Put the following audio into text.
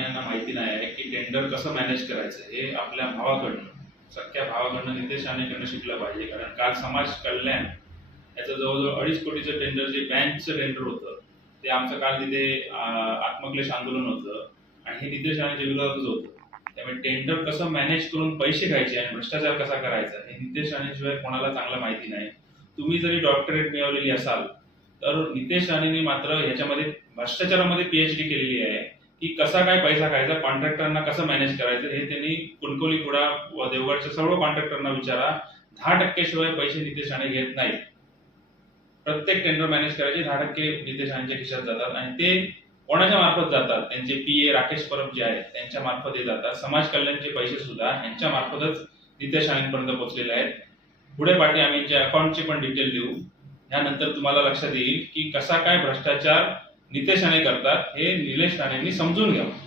यांना माहिती नाही आहे की टेंडर कसं मॅनेज करायचं हे आपल्या भावाकडनं सख्या भावाकडनं नितेश राणेकडनं शिकलं पाहिजे कारण काल समाज कल्याण याचं जवळजवळ अडीच कोटीचं टेंडर जे बँकचं टेंडर होतं ते आमचं काल तिथे आत्मक्लेश आंदोलन होतं आणि हे नितेश राणेच्या विरोधातच होतं त्यामुळे टेंडर कसं मॅनेज करून पैसे घ्यायचे आणि भ्रष्टाचार कसा करायचा हे नितेश शिवाय कोणाला चांगलं माहिती नाही तुम्ही जरी डॉक्टरेट मिळवलेली असाल तर नितेश राणेने मात्र ह्याच्यामध्ये भ्रष्टाचारामध्ये पीएचडी केलेली आहे की कसा काय पैसा खायचा कॉन्ट्रॅक्टरना कसं मॅनेज करायचं हे त्यांनी कुणकोली कुडा व देवगडच्या सर्व कॉन्ट्रॅक्टरना विचारा दहा शिवाय पैसे नितेशाने घेत नाही प्रत्येक टेंडर मॅनेज करायचे दहा टक्के नितेशांच्या खिशात जातात आणि ते कोणाच्या मार्फत जातात त्यांचे पी ए राकेश परब जे आहेत त्यांच्या मार्फत हे जातात समाज कल्याणचे पैसे सुद्धा यांच्या मार्फतच नितेश पोहोचलेले आहेत पुढे पाठी आम्ही अकाउंटचे पण डिटेल देऊ यानंतर तुम्हाला लक्षात येईल की कसा काय भ्रष्टाचार नितेश राणे करतात हे निलेश राणेंनी समजून घ्यावं